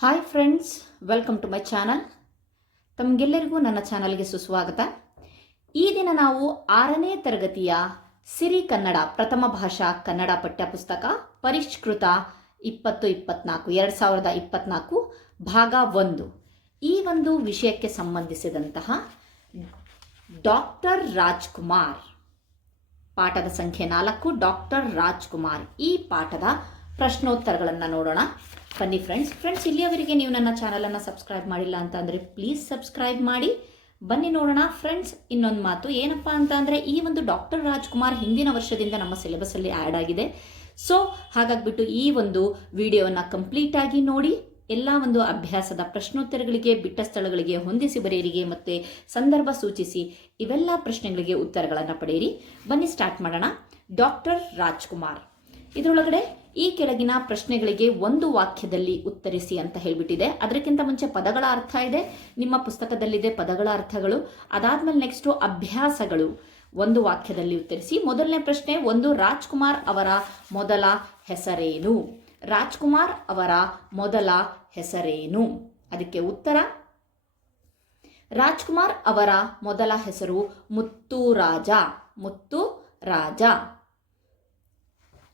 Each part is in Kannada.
Hi friends welcome to my channel ತಮಗೆಲ್ಲರಿಗೂ ನನ್ನ ಚಾನಲ್ಗೆ ಸುಸ್ವಾಗತ. ಈ ದಿನ ನಾವು ಆರನೇ ತರಗತಿಯ ಸಿರಿ ಕನ್ನಡ, ಪ್ರಥಮ ಭಾಷಾ ಕನ್ನಡ ಪಠ್ಯಪುಸ್ತಕ, ಪರಿಷ್ಕೃತ ಇಪ್ಪತ್ತು ಇಪ್ಪತ್ನಾಲ್ಕು, ಎರಡು ಸಾವಿರದ ಇಪ್ಪತ್ನಾಲ್ಕು, ಭಾಗ ಒಂದು. ಈ ಒಂದು ವಿಷಯಕ್ಕೆ ಸಂಬಂಧಿಸಿದಂತಹ ಡಾಕ್ಟರ್ ರಾಜ್ಕುಮಾರ್ ಪಾಠದ ಸಂಖ್ಯೆ ನಾಲ್ಕು. ಡಾಕ್ಟರ್ ರಾಜ್ಕುಮಾರ್ ಈ ಪಾಠದ ಪ್ರಶ್ನೋತ್ತರಗಳನ್ನು ನೋಡೋಣ. ಬನ್ನಿ ಫ್ರೆಂಡ್ಸ್ ಫ್ರೆಂಡ್ಸ್ ಇಲ್ಲಿಯವರೆಗೆ ನೀವು ನನ್ನ ಚಾನಲನ್ನು ಸಬ್ಸ್ಕ್ರೈಬ್ ಮಾಡಿಲ್ಲ ಅಂತ ಅಂದರೆ ಪ್ಲೀಸ್ ಸಬ್ಸ್ಕ್ರೈಬ್ ಮಾಡಿ. ಬನ್ನಿ ನೋಡೋಣ ಫ್ರೆಂಡ್ಸ್ ಇನ್ನೊಂದು ಮಾತು ಏನಪ್ಪ ಅಂತ ಅಂದರೆ ಈ ಒಂದು ಡಾಕ್ಟರ್ ರಾಜ್ಕುಮಾರ್ ಹಿಂದಿನ ವರ್ಷದಿಂದ ನಮ್ಮ ಸಿಲೆಬಸ್ಸಲ್ಲಿ ಆ್ಯಡ್ ಆಗಿದೆ. ಸೊ ಹಾಗಾಗ್ಬಿಟ್ಟು ಈ ಒಂದು ವಿಡಿಯೋನ ಕಂಪ್ಲೀಟಾಗಿ ನೋಡಿ, ಎಲ್ಲ ಒಂದು ಅಭ್ಯಾಸದ ಪ್ರಶ್ನೋತ್ತರಗಳಿಗೆ, ಬಿಟ್ಟ ಸ್ಥಳಗಳಿಗೆ, ಹೊಂದಿಸಿ ಬರೆಯಿರಿಗೆ ಮತ್ತು ಸಂದರ್ಭ ಸೂಚಿಸಿ, ಇವೆಲ್ಲ ಪ್ರಶ್ನೆಗಳಿಗೆ ಉತ್ತರಗಳನ್ನು ಪಡೆಯಿರಿ. ಬನ್ನಿ ಸ್ಟಾರ್ಟ್ ಮಾಡೋಣ. ಡಾಕ್ಟರ್ ರಾಜ್ಕುಮಾರ್. ಇದರೊಳಗಡೆ ಈ ಕೆಳಗಿನ ಪ್ರಶ್ನೆಗಳಿಗೆ ಒಂದು ವಾಕ್ಯದಲ್ಲಿ ಉತ್ತರಿಸಿ ಅಂತ ಹೇಳಿಬಿಟ್ಟಿದೆ. ಅದಕ್ಕಿಂತ ಮುಂಚೆ ಪದಗಳ ಅರ್ಥ ಇದೆ. ನಿಮ್ಮ ಪುಸ್ತಕದಲ್ಲಿದೆ ಪದಗಳ ಅರ್ಥಗಳು. ಅದಾದ್ಮೇಲೆ ನೆಕ್ಸ್ಟು ಅಭ್ಯಾಸಗಳು. ಒಂದು ವಾಕ್ಯದಲ್ಲಿ ಉತ್ತರಿಸಿ. ಮೊದಲನೇ ಪ್ರಶ್ನೆ, ಒಂದು ರಾಜ್ಕುಮಾರ್ ಅವರ ಮೊದಲ ಹೆಸರೇನು? ರಾಜ್ಕುಮಾರ್ ಅವರ ಮೊದಲ ಹೆಸರೇನು? ಅದಕ್ಕೆ ಉತ್ತರ, ರಾಜ್ಕುಮಾರ್ ಅವರ ಮೊದಲ ಹೆಸರು ಮುತ್ತು ರಾಜ ಮುತ್ತು ರಾಜ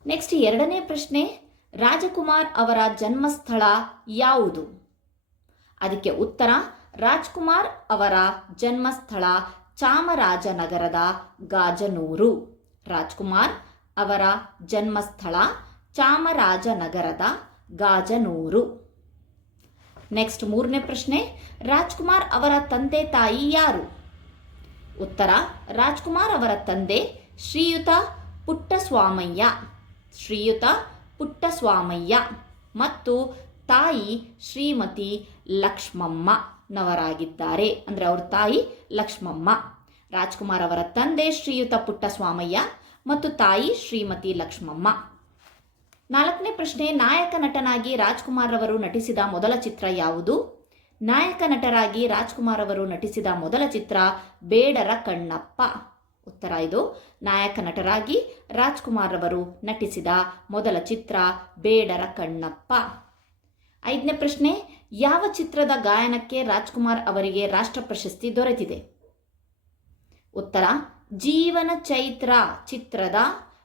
ನೆಕ್ಸ್ಟ್ ಎರಡನೇ ಪ್ರಶ್ನೆ, ರಾಜಕುಮಾರ್ ಅವರ ಜನ್ಮಸ್ಥಳ ಯಾವುದು? ಅದಕ್ಕೆ ಉತ್ತರ, ರಾಜ್ಕುಮಾರ್ ಅವರ ಜನ್ಮಸ್ಥಳ ಚಾಮರಾಜನಗರದ ಗಾಜನೂರು. ರಾಜ್ಕುಮಾರ್ ಅವರ ಜನ್ಮಸ್ಥಳ ಚಾಮರಾಜನಗರದ ಗಾಜನೂರು. ನೆಕ್ಸ್ಟ್ ಮೂರನೇ ಪ್ರಶ್ನೆ, ರಾಜ್ಕುಮಾರ್ ಅವರ ತಂದೆ ತಾಯಿ ಯಾರು? ಉತ್ತರ, ರಾಜ್ಕುಮಾರ್ ಅವರ ತಂದೆ ಶ್ರೀಯುತ ಪುಟ್ಟಸ್ವಾಮಯ್ಯ. ಶ್ರೀಯುತ ಪುಟ್ಟಸ್ವಾಮಯ್ಯ ಮತ್ತು ತಾಯಿ ಶ್ರೀಮತಿ ಲಕ್ಷ್ಮಮ್ಮನವರಾಗಿದ್ದಾರೆ ಅಂದರೆ ಅವ್ರ ತಾಯಿ ಲಕ್ಷ್ಮಮ್ಮ. ರಾಜ್ಕುಮಾರ್ ಅವರ ತಂದೆ ಶ್ರೀಯುತ ಪುಟ್ಟಸ್ವಾಮಯ್ಯ ಮತ್ತು ತಾಯಿ ಶ್ರೀಮತಿ ಲಕ್ಷ್ಮಮ್ಮ. ನಾಲ್ಕನೇ ಪ್ರಶ್ನೆ, ನಾಯಕ ನಟನಾಗಿ ರಾಜ್ಕುಮಾರ್ ಅವರು ನಟಿಸಿದ ಮೊದಲ ಚಿತ್ರ ಯಾವುದು? ನಾಯಕ ನಟರಾಗಿ ರಾಜ್ಕುಮಾರ್ ಅವರು ನಟಿಸಿದ ಮೊದಲ ಚಿತ್ರ ಬೇಡರ ಕಣ್ಣಪ್ಪ. ಉತ್ತರ ಇದು. ನಾಯಕ ನಟರಾಗಿ ರಾಜ್ಕುಮಾರ್ ಅವರು ನಟಿಸಿದ ಮೊದಲ ಚಿತ್ರ ಬೇಡರ ಕಣ್ಣಪ್ಪ ಐದನೇ ಪ್ರಶ್ನೆ, ಯಾವ ಚಿತ್ರದ ಗಾಯನಕ್ಕೆ ರಾಜ್ಕುಮಾರ್ ಅವರಿಗೆ ರಾಷ್ಟ್ರ ಪ್ರಶಸ್ತಿ ದೊರೆತಿದೆ? ಉತ್ತರ, ಜೀವನ ಚೈತ್ರ ಚಿತ್ರದ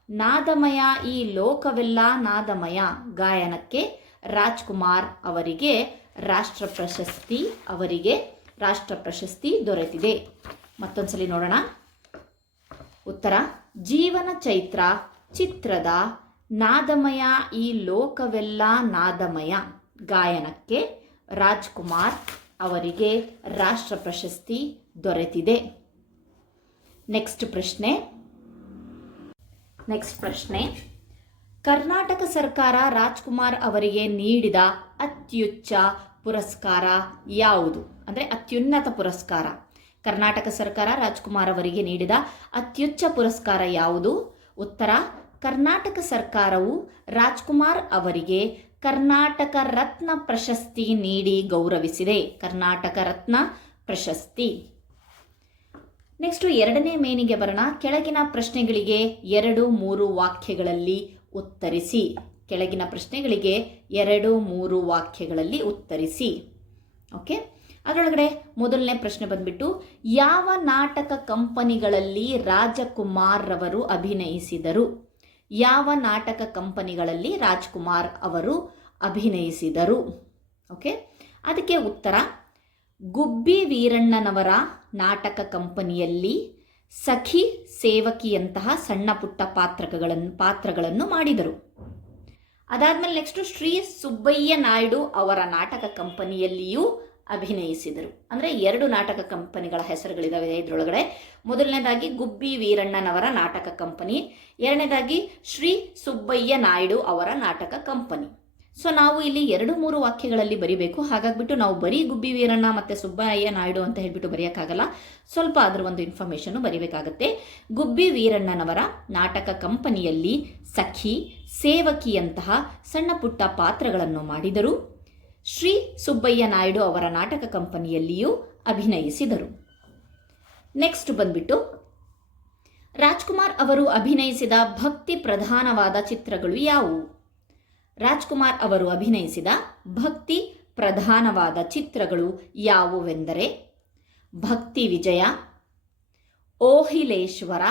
ನಾದಮಯ ಈ ಲೋಕವೆಲ್ಲ ನಾದಮಯ ಗಾಯನಕ್ಕೆ ರಾಜ್ಕುಮಾರ್ ಅವರಿಗೆ ರಾಷ್ಟ್ರ ಪ್ರಶಸ್ತಿ ಅವರಿಗೆ ರಾಷ್ಟ್ರ ಪ್ರಶಸ್ತಿ ದೊರೆತಿದೆ. ಮತ್ತೊಂದ್ಸಲಿ ನೋಡೋಣ. ಉತ್ತರ, ಜೀವನ ಚೈತ್ರ, ಚಿತ್ರದ, ನಾದಮಯ, ಈ ಲೋಕವೆಲ್ಲ ನಾದಮಯ. ಗಾಯನಕ್ಕೆ ರಾಜ್ಕುಮಾರ್ ಅವರಿಗೆ ರಾಷ್ಟ್ರ ಪ್ರಶಸ್ತಿ ದೊರೆತಿದೆ. ನೆಕ್ಸ್ಟ್ ಪ್ರಶ್ನೆ. ನೆಕ್ಸ್ಟ್ ಪ್ರಶ್ನೆ. ಕರ್ನಾಟಕ ಸರ್ಕಾರ ರಾಜ್ಕುಮಾರ್ ಅವರಿಗೆ ನೀಡಿದ ಅತ್ಯುಚ್ಚ ಪುರಸ್ಕಾರ ಯಾವುದು? ಅಂದರೆ ಅತ್ಯುನ್ನತ ಪುರಸ್ಕಾರ. ಕರ್ನಾಟಕ ಸರ್ಕಾರ ರಾಜ್ಕುಮಾರ್ ಅವರಿಗೆ ನೀಡಿದ ಅತ್ಯುಚ್ಚ ಪುರಸ್ಕಾರ ಯಾವುದು? ಉತ್ತರ, ಕರ್ನಾಟಕ ಸರ್ಕಾರವು ರಾಜ್ಕುಮಾರ್ ಅವರಿಗೆ ಕರ್ನಾಟಕ ರತ್ನ ಪ್ರಶಸ್ತಿ ನೀಡಿ ಗೌರವಿಸಿದೆ. ಕರ್ನಾಟಕ ರತ್ನ ಪ್ರಶಸ್ತಿ. ನೆಕ್ಸ್ಟ್ ಎರಡನೇ ಮೇನಿಗೆ ಬರೋಣ. ಕೆಳಗಿನ ಪ್ರಶ್ನೆಗಳಿಗೆ ಎರಡು, ಮೂರು ವಾಕ್ಯಗಳಲ್ಲಿ ಉತ್ತರಿಸಿ. ಕೆಳಗಿನ ಪ್ರಶ್ನೆಗಳಿಗೆ ಎರಡು, ಮೂರು ವಾಕ್ಯಗಳಲ್ಲಿ ಉತ್ತರಿಸಿ. ಓಕೆ? ಅದರೊಳಗಡೆ ಮೊದಲನೇ ಪ್ರಶ್ನೆ ಬಂದ್ಬಿಟ್ಟು, ಯಾವ ನಾಟಕ ಕಂಪನಿಗಳಲ್ಲಿ ರಾಜಕುಮಾರ್ ರವರು ಅಭಿನಯಿಸಿದರು? ಯಾವ ನಾಟಕ ಕಂಪನಿಗಳಲ್ಲಿ ರಾಜ್ಕುಮಾರ್ ಅವರು ಅಭಿನಯಿಸಿದರು? ಓಕೆ ಅದಕ್ಕೆ ಉತ್ತರ, ಗುಬ್ಬಿ ವೀರಣ್ಣನವರ ನಾಟಕ ಕಂಪನಿಯಲ್ಲಿ ಸಖಿ ಸೇವಕಿಯಂತಹ ಸಣ್ಣ ಪುಟ್ಟ ಪಾತ್ರಗಳನ್ನು ಪಾತ್ರಗಳನ್ನು ಮಾಡಿದರು. ಅದಾದಮೇಲೆ ನೆಕ್ಸ್ಟ್ ಶ್ರೀ ಸುಬ್ಬಯ್ಯ ನಾಯ್ಡು ಅವರ ನಾಟಕ ಕಂಪನಿಯಲ್ಲಿಯೂ ಅಭಿನಯಿಸಿದರು. ಅಂದರೆ ಎರಡು ನಾಟಕ ಕಂಪನಿಗಳ ಹೆಸರುಗಳಿದಾವೆ ಇದರೊಳಗಡೆ. ಮೊದಲನೇದಾಗಿ ಗುಬ್ಬಿ ವೀರಣ್ಣನವರ ನಾಟಕ ಕಂಪನಿ. ಎರಡನೇದಾಗಿ ಶ್ರೀ ಸುಬ್ಬಯ್ಯ ನಾಯ್ಡು ಅವರ ನಾಟಕ ಕಂಪನಿ. ಸೊ ನಾವು ಇಲ್ಲಿ ಎರಡು ಮೂರು ವಾಕ್ಯಗಳಲ್ಲಿ ಬರಿಬೇಕು. ಹಾಗಾಗ್ಬಿಟ್ಟು ನಾವು ಬರೀ ಗುಬ್ಬಿ ವೀರಣ್ಣ ಮತ್ತು ಸುಬ್ಬಯ್ಯ ನಾಯ್ಡು ಅಂತ ಹೇಳ್ಬಿಟ್ಟು ಬರೆಯೋಕ್ಕಾಗಲ್ಲ. ಸ್ವಲ್ಪ ಅದರ ಒಂದು ಇನ್ಫಾರ್ಮೇಷನ್ನು ಬರಿಬೇಕಾಗತ್ತೆ. ಗುಬ್ಬಿ ವೀರಣ್ಣನವರ ನಾಟಕ ಕಂಪನಿಯಲ್ಲಿ ಸಖಿ, ಸೇವಕಿಯಂತಹ ಸಣ್ಣ ಪುಟ್ಟ ಪಾತ್ರಗಳನ್ನು ಮಾಡಿದರು. ಶ್ರೀ ಸುಬ್ಬಯ್ಯ ನಾಯ್ಡು ಅವರ ನಾಟಕ ಕಂಪನಿಯಲ್ಲಿಯೂ ಅಭಿನಯಿಸಿದರು. ನೆಕ್ಸ್ಟ್ ಬಂದ್ಬಿಟ್ಟು, ರಾಜ್ಕುಮಾರ್ ಅವರು ಅಭಿನಯಿಸಿದ ಭಕ್ತಿ ಪ್ರಧಾನವಾದ ಚಿತ್ರಗಳು ಯಾವುವು? ರಾಜ್ಕುಮಾರ್ ಅವರು ಅಭಿನಯಿಸಿದ ಭಕ್ತಿ ಪ್ರಧಾನವಾದ ಚಿತ್ರಗಳು ಯಾವುವೆಂದರೆ, ಭಕ್ತಿ ವಿಜಯ, ಓಹಿಲೇಶ್ವರ,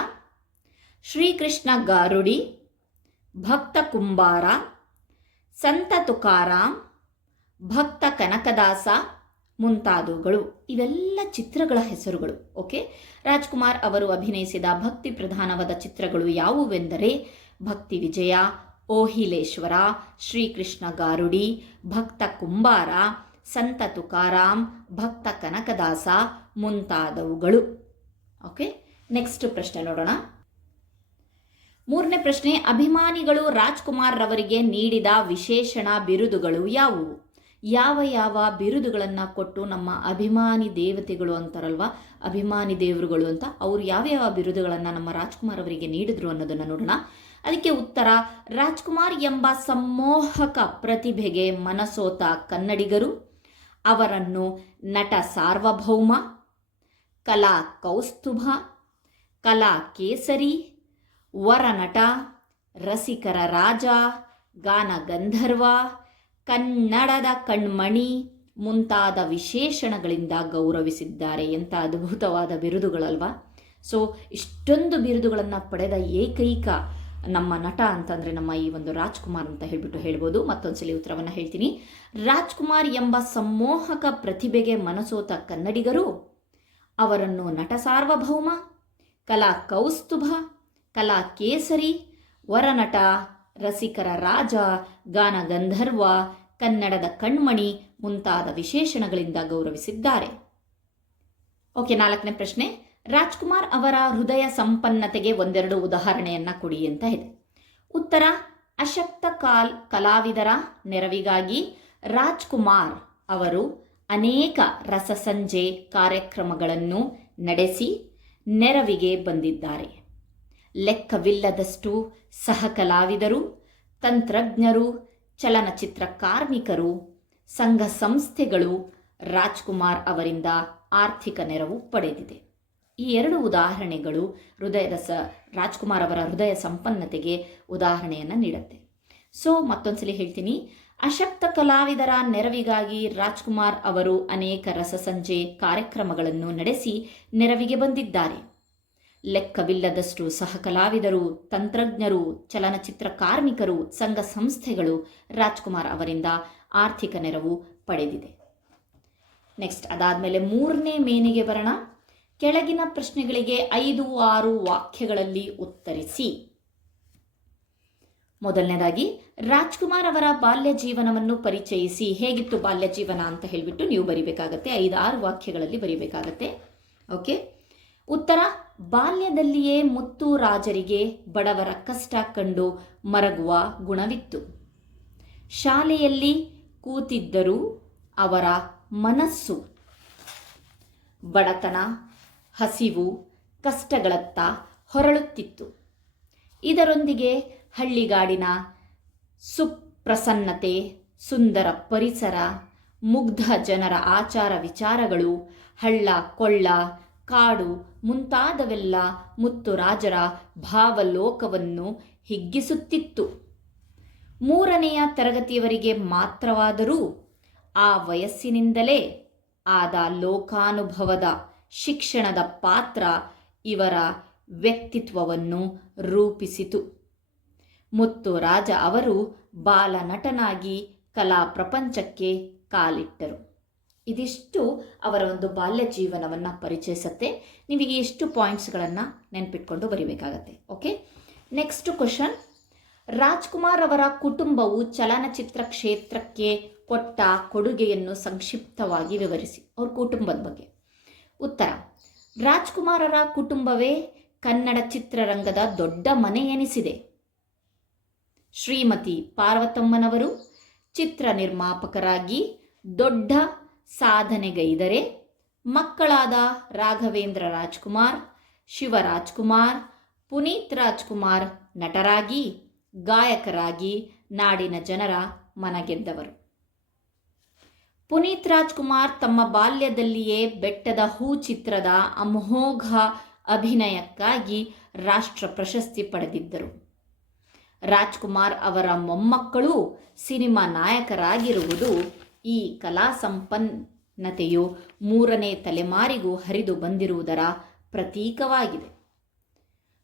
ಶ್ರೀಕೃಷ್ಣ ಗಾರುಡಿ, ಭಕ್ತ ಕುಂಬಾರ, ಸಂತ ತುಕಾರಾಮ್ ಭಕ್ತ ಕನಕದಾಸ ಮುಂತಾದವುಗಳು. ಇವೆಲ್ಲ ಚಿತ್ರಗಳ ಹೆಸರುಗಳು, ಓಕೆ? ರಾಜ್ಕುಮಾರ್ ಅವರು ಅಭಿನಯಿಸಿದ ಭಕ್ತಿ ಪ್ರಧಾನವಾದ ಚಿತ್ರಗಳು ಯಾವುವೆಂದರೆ ಭಕ್ತಿ ವಿಜಯ, ಓಹಿಲೇಶ್ವರ, ಶ್ರೀಕೃಷ್ಣ ಗಾರುಡಿ, ಭಕ್ತ ಕುಂಬಾರ, ಸಂತ ತುಕಾರಾಮ್, ಭಕ್ತ ಕನಕದಾಸ ಮುಂತಾದವುಗಳು. ಓಕೆ? ನೆಕ್ಸ್ಟ್ ಪ್ರಶ್ನೆ ನೋಡೋಣ. ಮೂರನೇ ಪ್ರಶ್ನೆ, ಅಭಿಮಾನಿಗಳು ರಾಜ್ಕುಮಾರ್ ರವರಿಗೆ ನೀಡಿದ ವಿಶೇಷಣ ಬಿರುದುಗಳು ಯಾವುವು? ಯಾವ ಯಾವ ಬಿರುದುಗಳನ್ನು ಕೊಟ್ಟು ನಮ್ಮ ಅಭಿಮಾನಿ ದೇವತೆಗಳು ಅಂತಾರಲ್ವ? ಅಭಿಮಾನಿ ದೇವರುಗಳು ಅಂತ ಅವರು ಯಾವ ಯಾವ ಬಿರುದುಗಳನ್ನು ನಮ್ಮ ರಾಜ್ಕುಮಾರ್ ಅವರಿಗೆ ನೀಡಿದ್ರು ಅನ್ನೋದನ್ನು ನೋಡೋಣ. ಅದಕ್ಕೆ ಉತ್ತರ, ರಾಜ್ಕುಮಾರ್ ಎಂಬ ಸಮ್ಮೋಹಕ ಪ್ರತಿಭೆಗೆ ಮನಸೋತ ಕನ್ನಡಿಗರು. ಅವರನ್ನು ನಟ ಸಾರ್ವಭೌಮ, ಕಲಾ ಕೌಸ್ತುಭ, ಕಲಾ ಕೇಸರಿ, ವರನಟ, ರಸಿಕರ ರಾಜ, ಗಾನ ಗಂಧರ್ವ ಕನ್ನಡದ ಕಣ್ಮಣಿ ಮುಂತಾದ ವಿಶೇಷಣಗಳಿಂದ ಗೌರವಿಸಿದ್ದಾರೆ. ಎಂಥ ಅದ್ಭುತವಾದ ಬಿರುದುಗಳಲ್ವಾ? ಸೊ ಇಷ್ಟೊಂದು ಬಿರುದುಗಳನ್ನು ಪಡೆದ ಏಕೈಕ ನಮ್ಮ ನಟ ಅಂತಂದರೆ ನಮ್ಮ ಈ ಒಂದು ರಾಜ್ಕುಮಾರ್ ಅಂತ ಹೇಳಿಬಿಟ್ಟು ಹೇಳ್ಬೋದು. ಮತ್ತೊಂದ್ಸಲಿ ಉತ್ತರವನ್ನು ಹೇಳ್ತೀನಿ. ರಾಜ್ಕುಮಾರ್ ಎಂಬ ಸಮ್ಮೋಹಕ ಪ್ರತಿಭೆಗೆ ಮನಸೋತ ಕನ್ನಡಿಗರು ಅವರನ್ನು ನಟ ಸಾರ್ವಭೌಮ, ಕಲಾ ಕೌಸ್ತುಭ, ಕಲಾ ಕೇಸರಿ, ವರನಟ ರಸಿಕರ ರಾಜ, ಗಾನ ಗಂಧರ್ವ, ಕನ್ನಡದ ಕಣ್ಮಣಿ ಮುಂತಾದ ವಿಶೇಷಣಗಳಿಂದ ಗೌರವಿಸಿದ್ದಾರೆ. ಓಕೆ, ನಾಲ್ಕನೇ ಪ್ರಶ್ನೆ. ರಾಜ್ಕುಮಾರ್ ಅವರ ಹೃದಯ ಸಂಪನ್ನತೆಗೆ ಒಂದೆರಡು ಉದಾಹರಣೆಯನ್ನ ಕೊಡಿ ಅಂತ ಇದೆ. ಉತ್ತರ, ಅಶಕ್ತ ಕಾಲ್ ಕಲಾವಿದರ ನೆರವಿಗಾಗಿ ರಾಜ್ಕುಮಾರ್ ಅವರು ಅನೇಕ ರಸಸಂಜೆ ಕಾರ್ಯಕ್ರಮಗಳನ್ನು ನಡೆಸಿ ನೆರವಿಗೆ ಬಂದಿದ್ದಾರೆ. ಲೆಕ್ಕವಿಲ್ಲದಷ್ಟು ಸಹ ಕಲಾವಿದರು ತಂತ್ರಜ್ಞರು, ಚಲನಚಿತ್ರ ಕಾರ್ಮಿಕರು, ಸಂಘ ಸಂಸ್ಥೆಗಳು ರಾಜ್ಕುಮಾರ್ ಅವರಿಂದ ಆರ್ಥಿಕ ನೆರವು ಪಡೆದಿದೆ. ಈ ಎರಡು ಉದಾಹರಣೆಗಳು ಹೃದಯದ ಸ, ರಾಜ್ಕುಮಾರ್ ಅವರ ಹೃದಯ ಸಂಪನ್ನತೆಗೆ ಉದಾಹರಣೆಯನ್ನು ನೀಡುತ್ತೆ. ಸೊ, ಮತ್ತೊಂದ್ಸಲಿ ಹೇಳ್ತೀನಿ. ಅಶಕ್ತ ಕಲಾವಿದರ ನೆರವಿಗಾಗಿ ರಾಜ್ಕುಮಾರ್ ಅವರು ಅನೇಕ ರಸಸಂಜೆ ಕಾರ್ಯಕ್ರಮಗಳನ್ನು ನಡೆಸಿ ನೆರವಿಗೆ ಬಂದಿದ್ದಾರೆ. ಲೆಕ್ಕವಿಲ್ಲದಷ್ಟು ಸಹಕಲಾವಿದರು, ತಂತ್ರಜ್ಞರು ಚಲನಚಿತ್ರ ಕಾರ್ಮಿಕರು ಸಂಘ ಸಂಸ್ಥೆಗಳು ರಾಜ್ಕುಮಾರ್ ಅವರಿಂದ ಆರ್ಥಿಕ ನೆರವು ಪಡೆದಿದೆ. ನೆಕ್ಸ್ಟ್, ಅದಾದಮೇಲೆ ಮೂರನೇ ಮೇನಿಗೆ ಬರೋಣ. ಕೆಳಗಿನ ಪ್ರಶ್ನೆಗಳಿಗೆ ಐದು ಆರು ವಾಕ್ಯಗಳಲ್ಲಿ ಉತ್ತರಿಸಿ. ಮೊದಲನೇದಾಗಿ, ರಾಜ್ಕುಮಾರ್ ಅವರ ಬಾಲ್ಯ ಜೀವನವನ್ನು ಪರಿಚಯಿಸಿ. ಹೇಗಿತ್ತು ಬಾಲ್ಯ ಜೀವನ ಅಂತ ಹೇಳಿಬಿಟ್ಟು ನೀವು ಬರಿಬೇಕಾಗತ್ತೆ. ಐದು ಆರು ವಾಕ್ಯಗಳಲ್ಲಿ ಬರಿಬೇಕಾಗತ್ತೆ. ಓಕೆ? ಉತ್ತರ, ಬಾಲ್ಯದಲ್ಲಿಯೇ ಮುತ್ತು ರಾಜರಿಗೆ ಬಡವರ ಕಷ್ಟ ಕಂಡು ಮರಗುವ ಗುಣವಿತ್ತು. ಶಾಲೆಯಲ್ಲಿ ಕೂತಿದ್ದರೂ ಅವರ ಮನಸ್ಸು, ಬಡತನ, ಹಸಿವು, ಕಷ್ಟಗಳತ್ತ ಹೊರಳುತ್ತಿತ್ತು. ಇದರೊಂದಿಗೆ ಹಳ್ಳಿಗಾಡಿನ ಸುಪ್ರಸನ್ನತೆ, ಸುಂದರ ಪರಿಸರ, ಮುಗ್ಧ ಜನರ ಆಚಾರ ವಿಚಾರಗಳು, ಹಳ್ಳ ಕೊಳ್ಳ ಕಾಡು ಮುಂತಾದವೆಲ್ಲ ಮುತ್ತು ರಾಜರ ಭಾವಲೋಕವನ್ನು ಹಿಗ್ಗಿಸುತ್ತಿತ್ತು. ಮೂರನೆಯ ತರಗತಿಯವರಿಗೆ ಮಾತ್ರವಾದರೂ ಆ ವಯಸ್ಸಿನಿಂದಲೇ ಆದ ಲೋಕಾನುಭವದ ಶಿಕ್ಷಣದ ಪಾತ್ರ ಇವರ ವ್ಯಕ್ತಿತ್ವವನ್ನು ರೂಪಿಸಿತು. ಮುತ್ತುರಾಜ ಅವರು ಬಾಲನಟನಾಗಿ ಕಲಾ ಪ್ರಪಂಚಕ್ಕೆ ಕಾಲಿಟ್ಟರು. ಇದಿಷ್ಟು ಅವರ ಒಂದು ಬಾಲ್ಯ ಜೀವನವನ್ನು ಪರಿಚಯಿಸುತ್ತೆ. ನಿಮಗೆ ಎಷ್ಟು ಪಾಯಿಂಟ್ಸ್ಗಳನ್ನು ನೆನ್ಪಿಟ್ಕೊಂಡು ಬರೀಬೇಕಾಗತ್ತೆ ಓಕೆ ನೆಕ್ಸ್ಟ್ ಕ್ವಶನ್ ರಾಜ್ಕುಮಾರ್ ಅವರ ಕುಟುಂಬವು ಚಲನಚಿತ್ರ ಕ್ಷೇತ್ರಕ್ಕೆ ಕೊಟ್ಟ ಕೊಡುಗೆಯನ್ನು ಸಂಕ್ಷಿಪ್ತವಾಗಿ ವಿವರಿಸಿ, ಅವ್ರ ಕುಟುಂಬದ ಬಗ್ಗೆ. ಉತ್ತರ. ರಾಜ್ಕುಮಾರರ ಕುಟುಂಬವೇ ಕನ್ನಡ ಚಿತ್ರರಂಗದ ದೊಡ್ಡ ಮನೆ ಎನಿಸಿದೆ. ಶ್ರೀಮತಿ ಪಾರ್ವತಮ್ಮನವರು ಚಿತ್ರ ನಿರ್ಮಾಪಕರಾಗಿ ದೊಡ್ಡ ಸಾಧನೆಗೈದರೆ ಮಕ್ಕಳಾದ ರಾಘವೇಂದ್ರ ರಾಜ್ಕುಮಾರ್, ಶಿವರಾಜ್ಕುಮಾರ್, ಪುನೀತ್ ರಾಜ್ಕುಮಾರ್ ನಟರಾಗಿ, ಗಾಯಕರಾಗಿ ನಾಡಿನ ಜನರ ಮನಗೆದ್ದವರು. ಪುನೀತ್ ರಾಜ್ಕುಮಾರ್ ತಮ್ಮ ಬಾಲ್ಯದಲ್ಲಿಯೇ ಬೆಟ್ಟದ ಹೂ ಚಿತ್ರದ ಅಮೋಘ ಅಭಿನಯಕ್ಕಾಗಿ ರಾಷ್ಟ್ರ ಪ್ರಶಸ್ತಿ ಪಡೆದಿದ್ದರು. ರಾಜ್ಕುಮಾರ್ ಅವರ ಮೊಮ್ಮಕ್ಕಳು ಸಿನಿಮಾ ನಾಯಕರಾಗಿರುವುದು ಈ ಕಲಾ ಸಂಪನ್ನತೆಯು ಮೂರನೇ ತಲೆಮಾರಿಗೂ ಹರಿದು ಬಂದಿರುವುದರ ಪ್ರತೀಕವಾಗಿದೆ.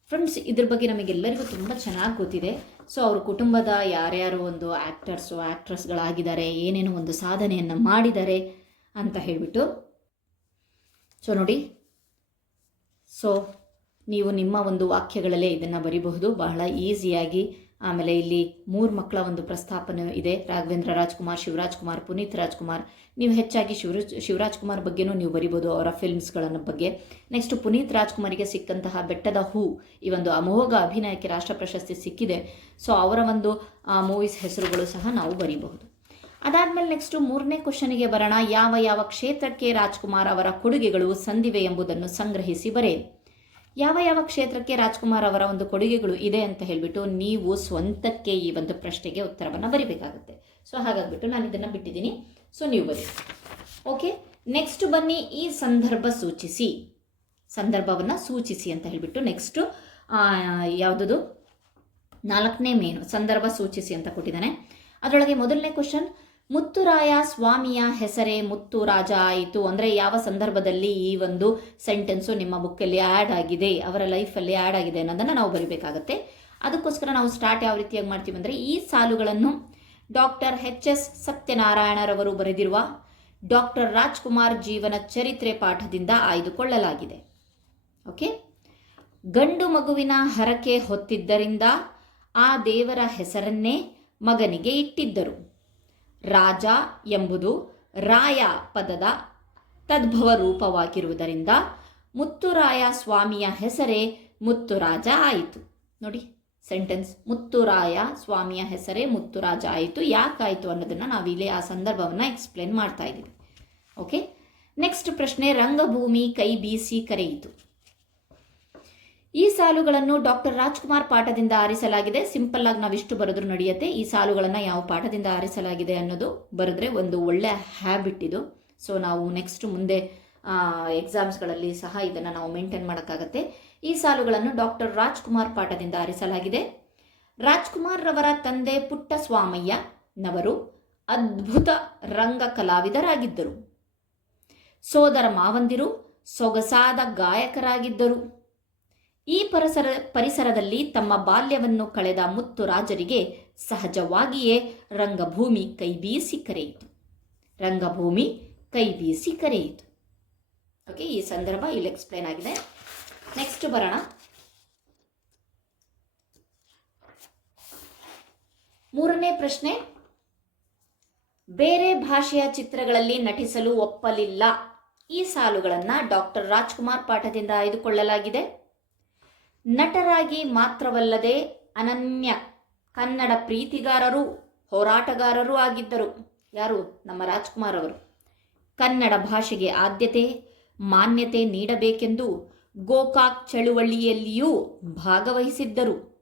ಫ್ರೆಂಡ್ಸ್ ಇದ್ರ ಬಗ್ಗೆ ನಮಗೆಲ್ಲರಿಗೂ ತುಂಬ ಚೆನ್ನಾಗಿ ಗೊತ್ತಿದೆ. ಸೊ ಅವ್ರ ಕುಟುಂಬದ ಯಾರ್ಯಾರು ಒಂದು ಆ್ಯಕ್ಟರ್ಸು ಆ್ಯಕ್ಟ್ರೆಸ್ಗಳಾಗಿದ್ದಾರೆ ಏನೇನು ಒಂದು ಸಾಧನೆಯನ್ನು ಮಾಡಿದ್ದಾರೆ ಅಂತ ಹೇಳಿಬಿಟ್ಟು. ಸೊ ನೋಡಿ. ಸೊ ನೀವು ನಿಮ್ಮ ಒಂದು ವಾಕ್ಯಗಳಲ್ಲೇ ಇದನ್ನು ಬರಿಬಹುದು. ಬಹಳ ಈಸಿಯಾಗಿ ಆಮೇಲೆ ಇಲ್ಲಿ ಮೂರು ಮಕ್ಕಳ ಒಂದು ಪ್ರಸ್ತಾಪನೆ ಇದೆ. ರಾಘವೇಂದ್ರ ರಾಜ್ಕುಮಾರ್, ಶಿವರಾಜ್ ಕುಮಾರ್, ಪುನೀತ್ ರಾಜ್ಕುಮಾರ್. ನೀವು ಹೆಚ್ಚಾಗಿ ಶಿವ ಶಿವರಾಜ್ ಕುಮಾರ್ ಬಗ್ಗೆನೂ ನೀವು ಬರಿಬೋದು ಅವರ ಫಿಲ್ಮ್ಸ್ಗಳನ್ನು ಬಗ್ಗೆ. ನೆಕ್ಸ್ಟ್ ಪುನೀತ್ ರಾಜ್ಕುಮಾರಿಗೆ ಸಿಕ್ಕಂತಹ ಬೆಟ್ಟದ ಹೂ, ಈ ಒಂದು ಅಮೋಘ ಅಭಿನಯಕ್ಕೆ ರಾಷ್ಟ್ರ ಪ್ರಶಸ್ತಿ ಸಿಕ್ಕಿದೆ. ಸೊ ಅವರ ಒಂದು ಮೂವೀಸ್ ಹೆಸರುಗಳು ಸಹ ನಾವು ಬರೀಬಹುದು. ಅದಾದಮೇಲೆ ನೆಕ್ಸ್ಟು ಮೂರನೇ ಕ್ವಶನಿಗೆ ಬರೋಣ. ಯಾವ ಯಾವ ಕ್ಷೇತ್ರಕ್ಕೆ ರಾಜ್ಕುಮಾರ್ ಅವರ ಕೊಡುಗೆಗಳು ಸಂದಿವೆ ಎಂಬುದನ್ನು ಸಂಗ್ರಹಿಸಿ ಬರೆಯಿರಿ ಯಾವ ಯಾವ ಕ್ಷೇತ್ರಕ್ಕೆ ರಾಜ್ಕುಮಾರ್ ಅವರ ಒಂದು ಕೊಡುಗೆಗಳು ಇದೆ ಅಂತ ಹೇಳಿಬಿಟ್ಟು ನೀವು ಸ್ವಂತಕ್ಕೆ ಈ ಒಂದು ಪ್ರಶ್ನೆಗೆ ಉತ್ತರವನ್ನು ಬರಿಬೇಕಾಗುತ್ತೆ. ಸೊ ಹಾಗಾಗ್ಬಿಟ್ಟು ನಾನು ಇದನ್ನು ಬಿಟ್ಟಿದ್ದೀನಿ. ಸೊ ನೀವು ಬರಿ ಓಕೆ ನೆಕ್ಸ್ಟ್ ಬನ್ನಿ, ಈ ಸಂದರ್ಭ ಸೂಚಿಸಿ. ಸಂದರ್ಭವನ್ನು ಸೂಚಿಸಿ ಅಂತ ಹೇಳಿಬಿಟ್ಟು ನೆಕ್ಸ್ಟು ಯಾವುದದು? ನಾಲ್ಕನೇ ಮೇನು ಸಂದರ್ಭ ಸೂಚಿಸಿ ಅಂತ ಕೊಟ್ಟಿದ್ದಾನೆ. ಅದರೊಳಗೆ ಮೊದಲನೇ ಕ್ವಶನ್ ಮುತ್ತುರಾಯ ಸ್ವಾಮಿಯ ಹೆಸರೇ ಮುತ್ತು ರಾಜ ಆಯಿತು. ಅಂದರೆ ಯಾವ ಸಂದರ್ಭದಲ್ಲಿ ಈ ಒಂದು ಸೆಂಟೆನ್ಸು ನಿಮ್ಮ ಬುಕ್ಕಲ್ಲಿ ಆ್ಯಡ್ ಆಗಿದೆ, ಅವರ ಲೈಫಲ್ಲಿ ಆ್ಯಡ್ ಆಗಿದೆ ಅನ್ನೋದನ್ನು ನಾವು ಬರಿಬೇಕಾಗತ್ತೆ. ಅದಕ್ಕೋಸ್ಕರ ನಾವು ಸ್ಟಾರ್ಟ್ ಯಾವ ರೀತಿಯಾಗಿ ಮಾಡ್ತೀವಿ ಅಂದರೆ ಈ ಸಾಲುಗಳನ್ನು ಡಾಕ್ಟರ್ ಎಚ್ ಎಸ್ ಸತ್ಯನಾರಾಯಣರವರು ಬರೆದಿರುವ ಡಾಕ್ಟರ್ ರಾಜ್ಕುಮಾರ್ ಜೀವನ ಚರಿತ್ರೆ ಪಾಠದಿಂದ ಆಯ್ದುಕೊಳ್ಳಲಾಗಿದೆ. ಓಕೆ ಗಂಡು ಮಗುವಿನ ಹರಕೆ ಹೊತ್ತಿದ್ದರಿಂದ ಆ ದೇವರ ಹೆಸರನ್ನೇ ಮಗನಿಗೆ ಇಟ್ಟಿದ್ದರು. ರಾಜ ಎಂಬುದು ರಾಯ ಪದದ ತದ್ಭವ ರೂಪವಾಗಿರುವುದರಿಂದ ಮುತ್ತುರಾಯ ಸ್ವಾಮಿಯ ಹೆಸರೇ ಮುತ್ತುರಾಜ ಆಯಿತು. ನೋಡಿ ಸೆಂಟೆನ್ಸ್ ಮುತ್ತುರಾಯ ಸ್ವಾಮಿಯ ಹೆಸರೇ ಮುತ್ತುರಾಜ ಆಯಿತು. ಯಾಕಾಯಿತು ಅನ್ನೋದನ್ನು ನಾವಿಲ್ಲಿ ಆ ಸಂದರ್ಭವನ್ನು ಎಕ್ಸ್ಪ್ಲೇನ್ ಮಾಡ್ತಾ ಇದ್ದೀವಿ. ಓಕೆ ನೆಕ್ಸ್ಟ್ ಪ್ರಶ್ನೆ, ರಂಗಭೂಮಿ ಕೈ ಬೀಸಿ ಕರೆಯಿತು. ಈ ಸಾಲುಗಳನ್ನು ಡಾಕ್ಟರ್ ರಾಜ್ಕುಮಾರ್ ಪಾಠದಿಂದ ಆರಿಸಲಾಗಿದೆ. ಸಿಂಪಲ್ ಆಗಿ ನಾವಿಷ್ಟು ಬರೆದ್ರು ನಡೆಯುತ್ತೆ. ಈ ಸಾಲುಗಳನ್ನು ಯಾವ ಪಾಠದಿಂದ ಆರಿಸಲಾಗಿದೆ ಅನ್ನೋದು ಬರೆದ್ರೆ ಒಂದು ಒಳ್ಳೆ ಹ್ಯಾಬಿಟ್ ಇದು. ಸೊ ನಾವು ನೆಕ್ಸ್ಟ್ ಮುಂದೆ ಎಕ್ಸಾಮ್ಸ್ಗಳಲ್ಲಿ ಸಹ ಇದನ್ನು ನಾವು ಮೇಂಟೈನ್ ಮಾಡೋಕ್ಕಾಗತ್ತೆ. ಈ ಸಾಲುಗಳನ್ನು ಡಾಕ್ಟರ್ ರಾಜ್ಕುಮಾರ್ ಪಾಠದಿಂದ ಆರಿಸಲಾಗಿದೆ. ರಾಜ್ಕುಮಾರ್ ರವರ ತಂದೆ ಪುಟ್ಟಸ್ವಾಮಯ್ಯನವರು ಅದ್ಭುತ ರಂಗ ಕಲಾವಿದರಾಗಿದ್ದರು. ಸೋದರ ಮಾವಂದಿರು ಸೊಗಸಾದ ಗಾಯಕರಾಗಿದ್ದರು. ಈ ಪರಿಸರ, ಪರಿಸರದಲ್ಲಿ ತಮ್ಮ ಬಾಲ್ಯವನ್ನು ಕಳೆದ ಮುತ್ತು ರಾಜರಿಗೆ ಸಹಜವಾಗಿಯೇ ರಂಗಭೂಮಿ ಕೈಬೀಸಿ ಕರೆಯಿತು. ರಂಗಭೂಮಿ ಕೈಬೀಸಿ ಕರೆಯಿತು. ಓಕೆ ಈ ಸಂದರ್ಭ ಇಲ್ಲಿ ಎಕ್ಸ್ಪ್ಲೇನ್ ಆಗಿದೆ. ನೆಕ್ಸ್ಟ್ ಬರೋಣ. ಮೂರನೇ ಪ್ರಶ್ನೆ. ಬೇರೆ ಭಾಷೆಯ ಚಿತ್ರಗಳಲ್ಲಿ ನಟಿಸಲು ಒಪ್ಪಲಿಲ್ಲ. ಈ ಸಾಲುಗಳನ್ನು ಡಾಕ್ಟರ್ ರಾಜ್ಕುಮಾರ್ ಪಾಠದಿಂದ ಆಯ್ದುಕೊಳ್ಳಲಾಗಿದೆ. ನಟರಾಗಿ ಮಾತ್ರವಲ್ಲದೆ ಅನನ್ಯ ಕನ್ನಡ ಪ್ರೀತಿಗಾರರು ಹೋರಾಟಗಾರರೂ ಆಗಿದ್ದರು. ಯಾರು? ನಮ್ಮ ರಾಜ್ಕುಮಾರ್ ಅವರು. ಕನ್ನಡ ಭಾಷೆಗೆ ಆದ್ಯತೆ, ಮಾನ್ಯತೆ ನೀಡಬೇಕೆಂದು ಗೋಕಾಕ್ ಚಳುವಳಿಯಲ್ಲಿಯೂ ಭಾಗವಹಿಸಿದ್ದರು.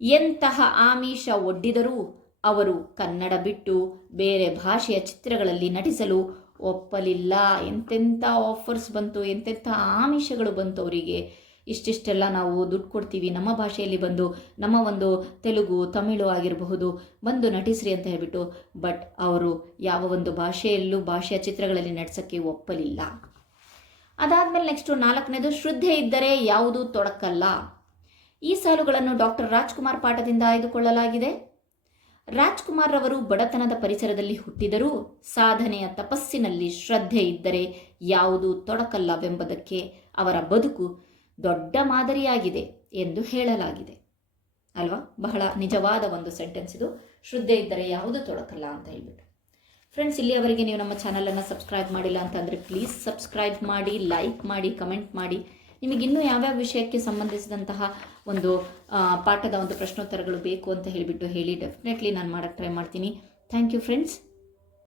ಎಂತಹ ಆಮಿಷ ಒಡ್ಡಿದರೂ ಅವರು ಕನ್ನಡ ಬಿಟ್ಟು ಬೇರೆ ಭಾಷೆಯ ಚಿತ್ರಗಳಲ್ಲಿ ನಟಿಸಲು ಒಪ್ಪಲಿಲ್ಲ. ಎಂತೆಂಥ ಆಫರ್ಸ್ ಬಂತು, ಎಂತೆಂಥ ಆಮಿಷಗಳು ಬಂತು ಅವರಿಗೆ. ಇಷ್ಟಿಷ್ಟೆಲ್ಲ ನಾವು ದುಡ್ಡು ಕೊಡ್ತೀವಿ. ನಮ್ಮ ಭಾಷೆಯಲ್ಲಿ ಬಂದು ನಮ್ಮ ಒಂದು ತೆಲುಗು, ತಮಿಳು ಆಗಿರಬಹುದು, ಬಂದು ನಟಿಸ್ರಿ ಅಂತ ಹೇಳ್ಬಿಟ್ಟು, ಬಟ್ ಅವರು ಯಾವ ಒಂದು ಭಾಷೆಯಲ್ಲೂ ಭಾಷೆಯ ಚಿತ್ರಗಳಲ್ಲಿ ನಟಿಸೋಕ್ಕೆ ಒಪ್ಪಲಿಲ್ಲ. ಅದಾದಮೇಲೆ ನೆಕ್ಸ್ಟು ನಾಲ್ಕನೇದು, ಶ್ರದ್ಧೆ ಇದ್ದರೆ ಯಾವುದು ತೊಡಕಲ್ಲ. ಈ ಸಾಲುಗಳನ್ನು ಡಾಕ್ಟರ್ ರಾಜ್ಕುಮಾರ್ ಪಾಠದಿಂದ ಆಯ್ದುಕೊಳ್ಳಲಾಗಿದೆ. ರಾಜ್ಕುಮಾರ್ ರವರು ಬಡತನದ ಪರಿಸರದಲ್ಲಿ ಹುಟ್ಟಿದರೂ ಸಾಧನೆಯ ತಪಸ್ಸಿನಲ್ಲಿ ಶ್ರದ್ಧೆ ಇದ್ದರೆ ಯಾವುದು ತೊಡಕಲ್ಲವೆಂಬುದಕ್ಕೆ ಅವರ ಬದುಕು ದೊಡ್ಡ ಮಾದರಿಯಾಗಿದೆ ಎಂದು ಹೇಳಲಾಗಿದೆ. ಅಲ್ವಾ? ಬಹಳ ನಿಜವಾದ ಒಂದು ಸೆಂಟೆನ್ಸ್ ಇದು. ಶ್ರದ್ಧೆ ಇದ್ದರೆ ಯಾವುದು ತೊಡಕಲ್ಲ ಅಂತ ಹೇಳ್ಬಿಟ್ಟು. ಫ್ರೆಂಡ್ಸ್ ಇಲ್ಲಿಯವರೆಗೆ ನೀವು ನಮ್ಮ ಚಾನಲನ್ನು ಸಬ್ಸ್ಕ್ರೈಬ್ ಮಾಡಿಲ್ಲ ಅಂತಂದರೆ ಪ್ಲೀಸ್ ಸಬ್ಸ್ಕ್ರೈಬ್ ಮಾಡಿ ಲೈಕ್ ಮಾಡಿ ಕಮೆಂಟ್ ಮಾಡಿ. ನಿಮಗಿನ್ನೂ ಯಾವ್ಯಾವ ವಿಷಯಕ್ಕೆ ಸಂಬಂಧಿಸಿದಂತಹ ಒಂದು ಪಾಠದ ಒಂದು ಪ್ರಶ್ನೋತ್ತರಗಳು ಬೇಕು ಅಂತ ಹೇಳಿಬಿಟ್ಟು ಹೇಳಿ ಡೆಫಿನೆಟ್ಲಿ ನಾನು ಮಾಡೋಕ್ಕೆ ಟ್ರೈ ಮಾಡ್ತೀನಿ. Thank you friends